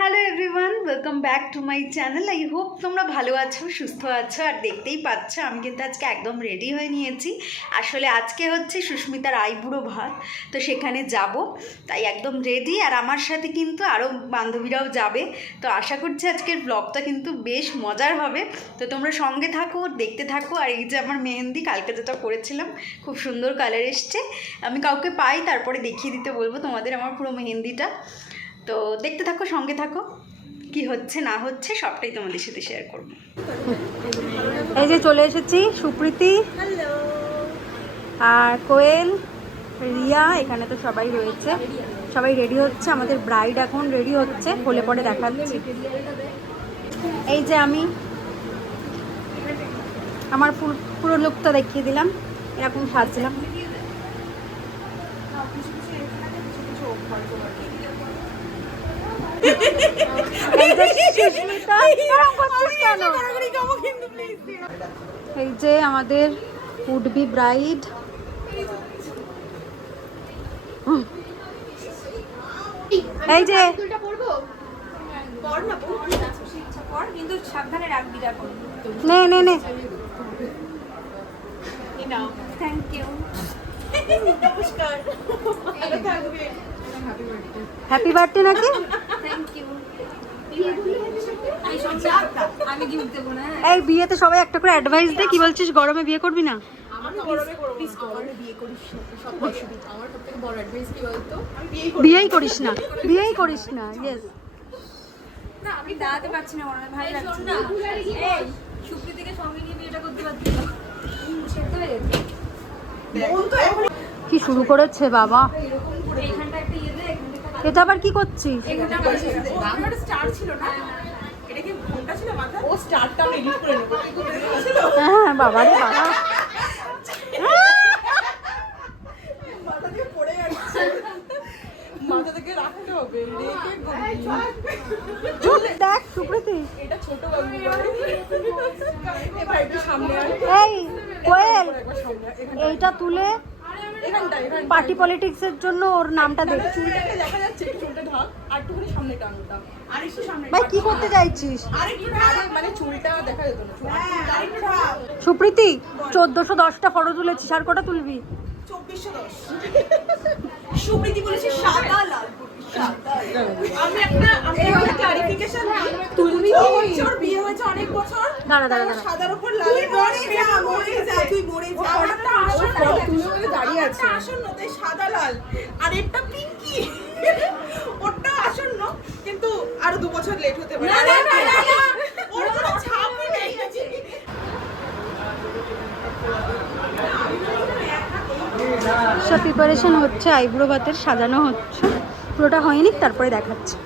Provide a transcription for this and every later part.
Hello everyone, welcome back to my channel. I hope তোমরা ভালো আছো, সুস্থ আছো। আর দেখতেই পাচ্ছ আমি কিন্তু আজকে একদম রেডি হয়ে নিয়েছি। আসলে আজকে হচ্ছে সুস্মিতার আইবুড়ো ভাত, তো সেখানে যাব, তাই একদম রেডি। আর আমার সাথে কিন্তু আরও বান্ধবীরাও যাবে। তো আশা করছি আজকের ব্লগটা কিন্তু বেশ মজার হবে। তো তোমরা সঙ্গে থাকো, দেখতে থাকো। আর এই যে আমার মেহেন্দি কালকে যেটা করেছিলাম, খুব সুন্দর কালার এসছে। আমি কাউকে পাই তারপরে দেখিয়ে দিতে বলবো তোমাদের আমার পুরো মেহেন্দিটা। তো দেখতে থাকো, সঙ্গে থাকো, কি হচ্ছে না হচ্ছে সবটাই তোমাদের সাথে শেয়ার করবো। এই যে চলে এসেছি, সুপ্রীতি আর কোয়েল, রিয়া, এখানে তো সবাই রয়েছে, সবাই রেডি হচ্ছে। আমাদের ব্রাইড এখন রেডি হচ্ছে, হলে পরে দেখাচ্ছি। এই যে আমি আমার পুরো লুকটা দেখিয়ে দিলাম, এরকম সাজছিলাম। এই যে আমাদের উড বি ব্রাইড, এই যে নে নে নে, থ্যাংক ইউ, হ্যাপি বার্থডে নাকি? Thank you. এই বিয়েতে সবাই একটা করে অ্যাডভাইস দে, কি বলছিস? গরমে বিয়ে করবি না? বিয়েই করিস না, বিয়েই করিস না। ইয়েস, না আমি দাঁড়াতে পারছি না, মনে ভালো লাগছে না। এই সুপ্রীতিকে সঙ্গে নিয়ে বিয়েটা করতে পারছি না, সেদ্ধ হয়ে গেছে। কি শুরু করেছে বাবা! এইখানটা একটা ইয়ে দে, এটা আবার কি করছিস? এখানটা আমার স্টার ছিল না, এটা কি ঘন্টা ছিল মাথা? ও স্টারটা আমি এডিট করে নেব। হ্যাঁ বাবা রে বাবা, মাথা দিয়ে পড়ে যাচ্ছে, মাথা থেকে রাখতে হবে, রেখে দেখ সুপ্রীতি, এটা ছোট বাবু এবার একটু সামনে আয়। এই কোয়েল, এইটা তুলে এখানটা পার্টি পলিটিক্সের জন্য ওর নামটা দেখ। চুলটা দেখা যাচ্ছে, একটু চুলটা ঢাক আর একটুখানি সামনে টানটা, আর একটু সামনে। ভাই কি করতে চাইছিস? আরেকটু মানে চুলটা দেখা যেত না, আরেকটু ঢাক। সুপ্রীতি 1410টা ফটো তুলেছিস, আর কটা তুলবি? 2410। সুপ্রীতি বলেছে সাদা লাল পট্টি, সাদা। আমি একটা ক্লারিফিকেশন, তুমি তোর বিয়ে হয়েছে অনেক বছর, দাঁড়া দাঁড়া দাঁড়া, সাদার উপর লাল, মরে যা তুই, মরে যা। একটা আসন্ন, তুমি ওখানে দাঁড়িয়ে আছিস, আসন্ন তাই সাদা লাল, আর একটা পিঙ্কি, ওটা আসন্ন, কিন্তু আরো 2 বছর লেট হতে পারে। না না না না, ওর কোনো ছাপই নেই। সব প্রিপারেশন হচ্ছে, আইব্রো ভাতের সাজানো হচ্ছে, পুরোটা হয়নি, তারপরে দেখাচ্ছে।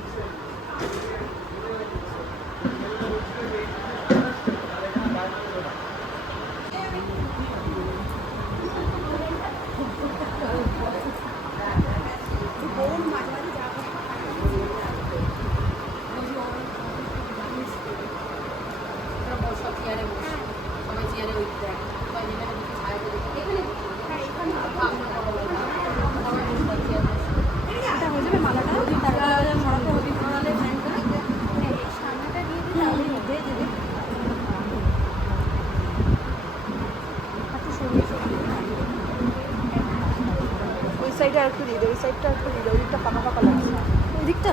ওই সাইডে আর একটু দিয়ে দে, ওই সাইডটা একটু দিয়ে দে, ওই দিকটা ফাঁকা ফাঁকা লাগছে। ওই দিকটা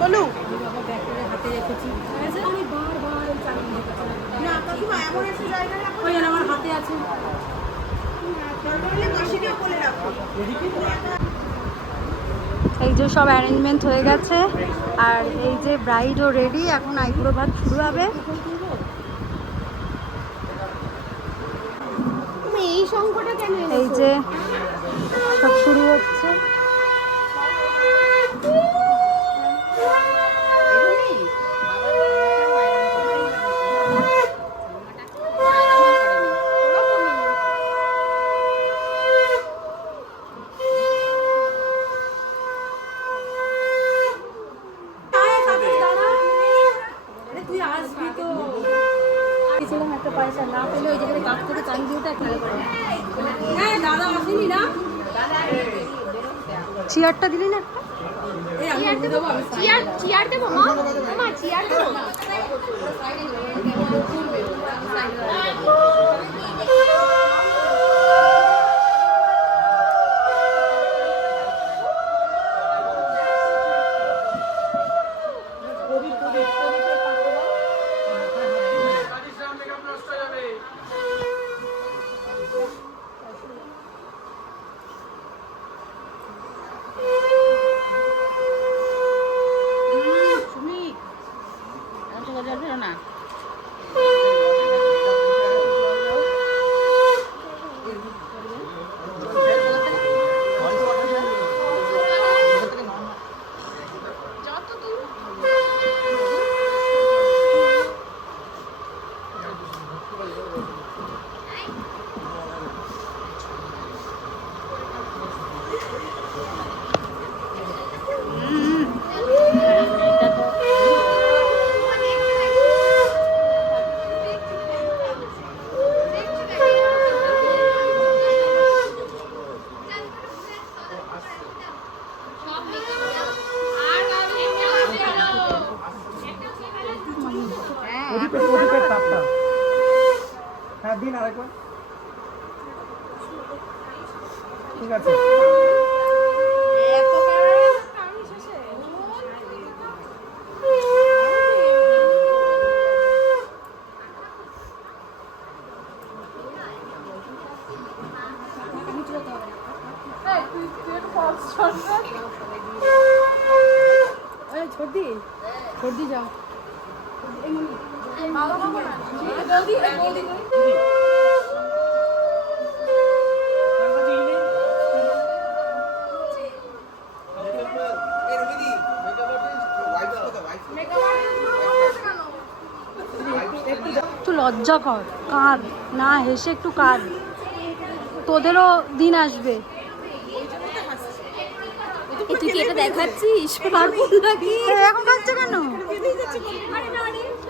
বলু হাতে রেখেছি, আমি বারবার চালিয়ে যেতে চাই না, কাকিমা এমন একটা জায়গায় রাখো, ওই আমার হাতে এই যে সব অ্যারেঞ্জমেন্ট হয়ে গেছে আর এই যে ব্রাইডও রেডি, এখন আইবুড়ো ভাত শুরু হবে। এই সংখ্যাটা কেন এই যে সব শুরু হচ্ছে। একটা পয়সা না পেলে ওই জায়গায় কাছ থেকে চাই দিয়ে খেলা করে। হ্যাঁ দাদা আসেনি না, চেয়ারটা দিলি না? চেয়ার দেবো মা, চেয়ার দেবো। হ্যাঁ দিন আরেকবার, ঠিক আছে। छोड़ दी जाओ। একটু লজ্জা কর, কাঁদ না, হেসে একটু কাঁদ, তোদেরও দিন আসবে। তুই কি এটা দেখাচ্ছিস? এখন হচ্ছে কেন?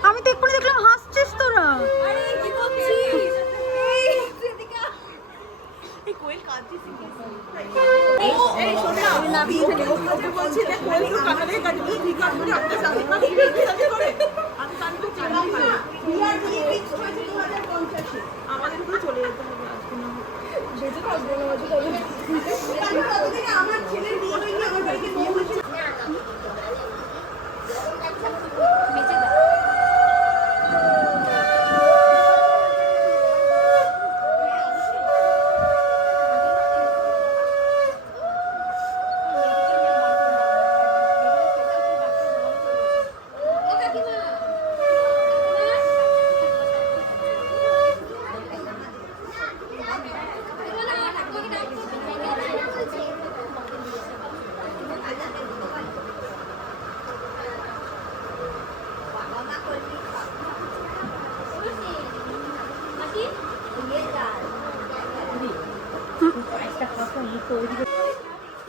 আমি তো এক্ষুনি দেখলাম হাসছিস তোরা। আমাদের চলে যেতে হবে আমার ছেলের বিয়ে আমার বাড়িতে বিয়ে হয়েছে।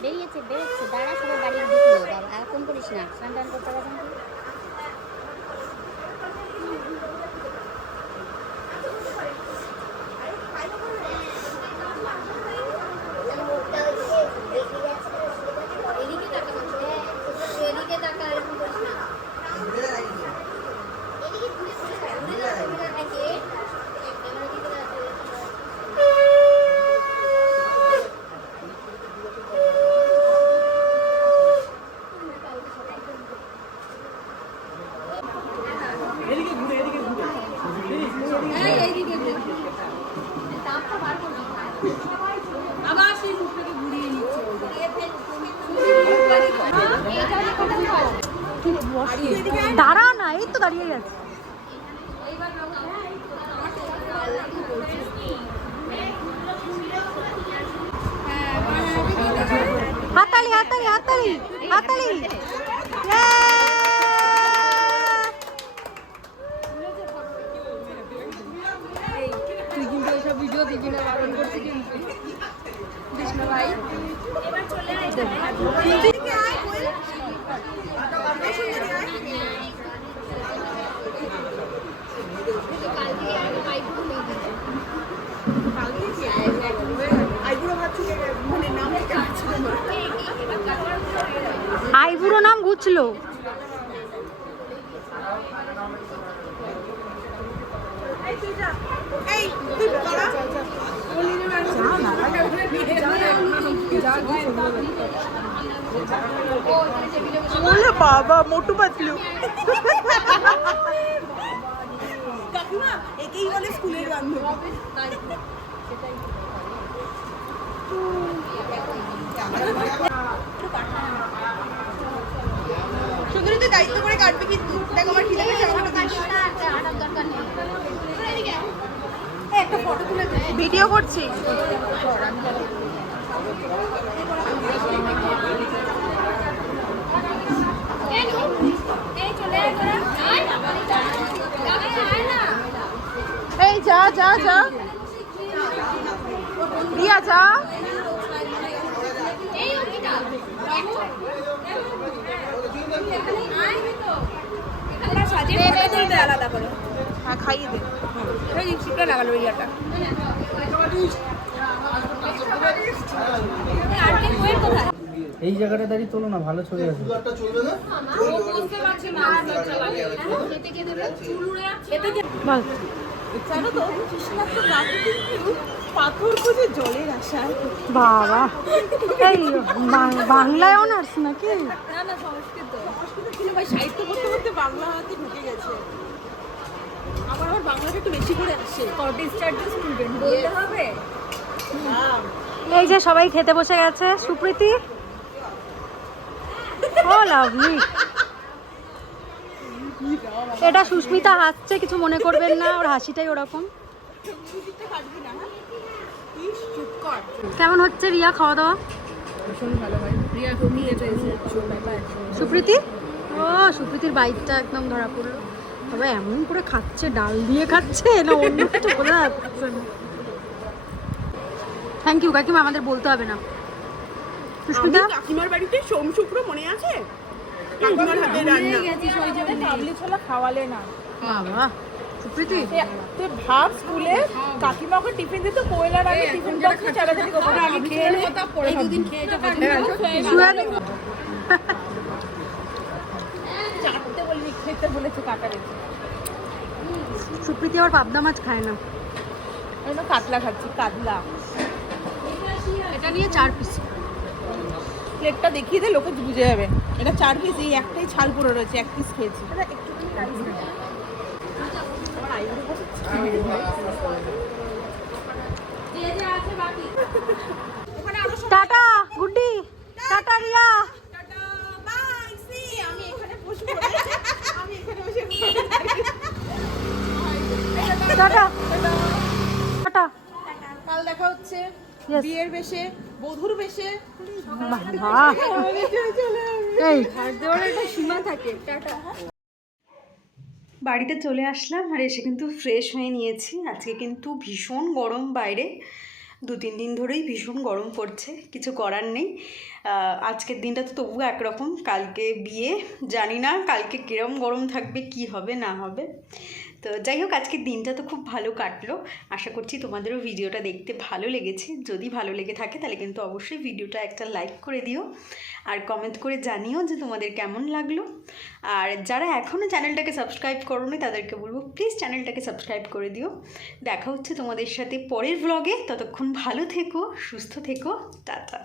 বেরিয়েছে দাঁড়া, সবাই বাড়ি ঢুকলো। বাবা এখন করিস না, স্নান টান করতে গেছেন। আবার সেই মুখটাকে ঘুরিয়ে নিচ্ছে দাঁড়া না, এই তো দাঁড়িয়ে গেছে। হাতালি হাতালি হাতালি হাতালি। তুই কিন্তু এইসব ভিডিও দিবি না, বারণ করছি কিন্তু কৃষ্ণ ভাই। এবার চলে আইবুড়ো নাম ঘুচলো। বাবা মোটু পাতলু কাকিমা একেই বলে স্কুলের বান্ধব। সুন্দরীতে দায়িত্ব করে কাটবে কিন্তু দেখ আমার খিদে পেয়েছে আমাকে দিস। একটা ফটো তুলে ভিডিও করছি। এই যা যা যা রিয়া যা। আলাদা করে হ্যাঁ খাইয়ে দে। লিপস্টিকটা লাগালো রিয়াটা। এই জায়গাটা দাঁড়িয়ে তোলো না, ভালো ছবি আছে। জানো তো কৃষ্ণাটা প্রাকৃতিক view, পাথর খুঁজে জলের আশায়। বাবা, এই বাংলায় অনার্স নাকি? না না সংস্কৃত ছিল ভাই, সাহিত্য পড়তে পড়তে বাংলা হাতে ঢুকে গেছে। আমার আবার বাংলাটা একটু বেশি করে আসে। স্টুডেন্ট বলতে হবে। এই যে সবাই খেতে বসে গেছে। সুপ্রীতি, ও লাভলি। এটা সুস্মিতা হাসছে, কিছু মনে করবেন না, ওর হাসিটাই ওরকম। কেমন হচ্ছে রিয়া খাওয়া দাওয়া? ভীষণ ভালো হয়। রিয়া খুব নিয়ে পেয়েছে সুপ্রীতি, ও সুপ্রীতির বাইকটা একদম ধরা পড়লো। তবে এমন করে খাচ্ছে, ডাল দিয়ে খাচ্ছে না অন্য কিছু বোঝা যাচ্ছে না। থ্যাংক ইউ কাকিমা, আমাদের বলতে হবে না। সুস্মিতা, কাকিমার বাড়িতে সোম শুক্র মনে আছে? কাকিমার হাতে রান্না। কাবলি ছোলা খাওয়ালে না বাবা। সুপ্রীতি, তুই ভাব স্কুলে কাকিমা ওকে টিফিন দিত, কোয়লা রান্না টিফিন বক্স চালাচালি করতো না। আমি খেয়ে নেব এই দুদিন খেয়ে চাটতে বলিনি, খেতে বলেছে কাটা রেখে। সুপ্রীতি আবার পাবদা মাছ খায় না। আমি কাতলা খাচ্ছি, কাতলা। এটা নিয়ে 4 পিস। প্লেটটা দেখিয়ে দে, লোকে বুঝে যাবে এটা 4 পিস। এই একটাই ছাল পড়ে রয়েছে, 1 পিস খেয়েছি। Tata Guddi, tata Riya. Tata tata. কাল দেখা হচ্ছে Yes. বিয়ের বেশে, বধুর বেশে। বাহ, এই একটা সীমা থাকে। টাটা। বাড়িতে চলে আসলাম আর এসে কিন্তু ফ্রেশ হয়ে নিয়েছি। আজকে কিন্তু ভীষণ গরম বাইরে, 2-3 দিন ধরেই ভীষণ গরম পড়ছে, কিছু করার নেই। আজকের দিনটা তো তবুও একরকম, কালকে বিয়ে, জানি না কালকে কীরকম গরম থাকবে, কি হবে না হবে। তো যাই হোক, আজকের দিনটা তো খুব ভালো কাটলো। আশা করছি তোমাদেরও ভিডিওটা দেখতে ভালো লেগেছে। যদি ভালো লেগে থাকে তাহলে কিন্তু অবশ্যই ভিডিওটা একটা লাইক করে দিও আর কমেন্ট করে জানিও যে তোমাদের কেমন লাগলো। আর যারা এখনও চ্যানেলটাকে সাবস্ক্রাইব করোনি তাদেরকে বলবো প্লিজ চ্যানেলটাকে সাবস্ক্রাইব করে দিও। দেখা হচ্ছে তোমাদের সাথে পরের ব্লগে, ততক্ষণ ভালো থেকো, সুস্থ থেকো, টাটা।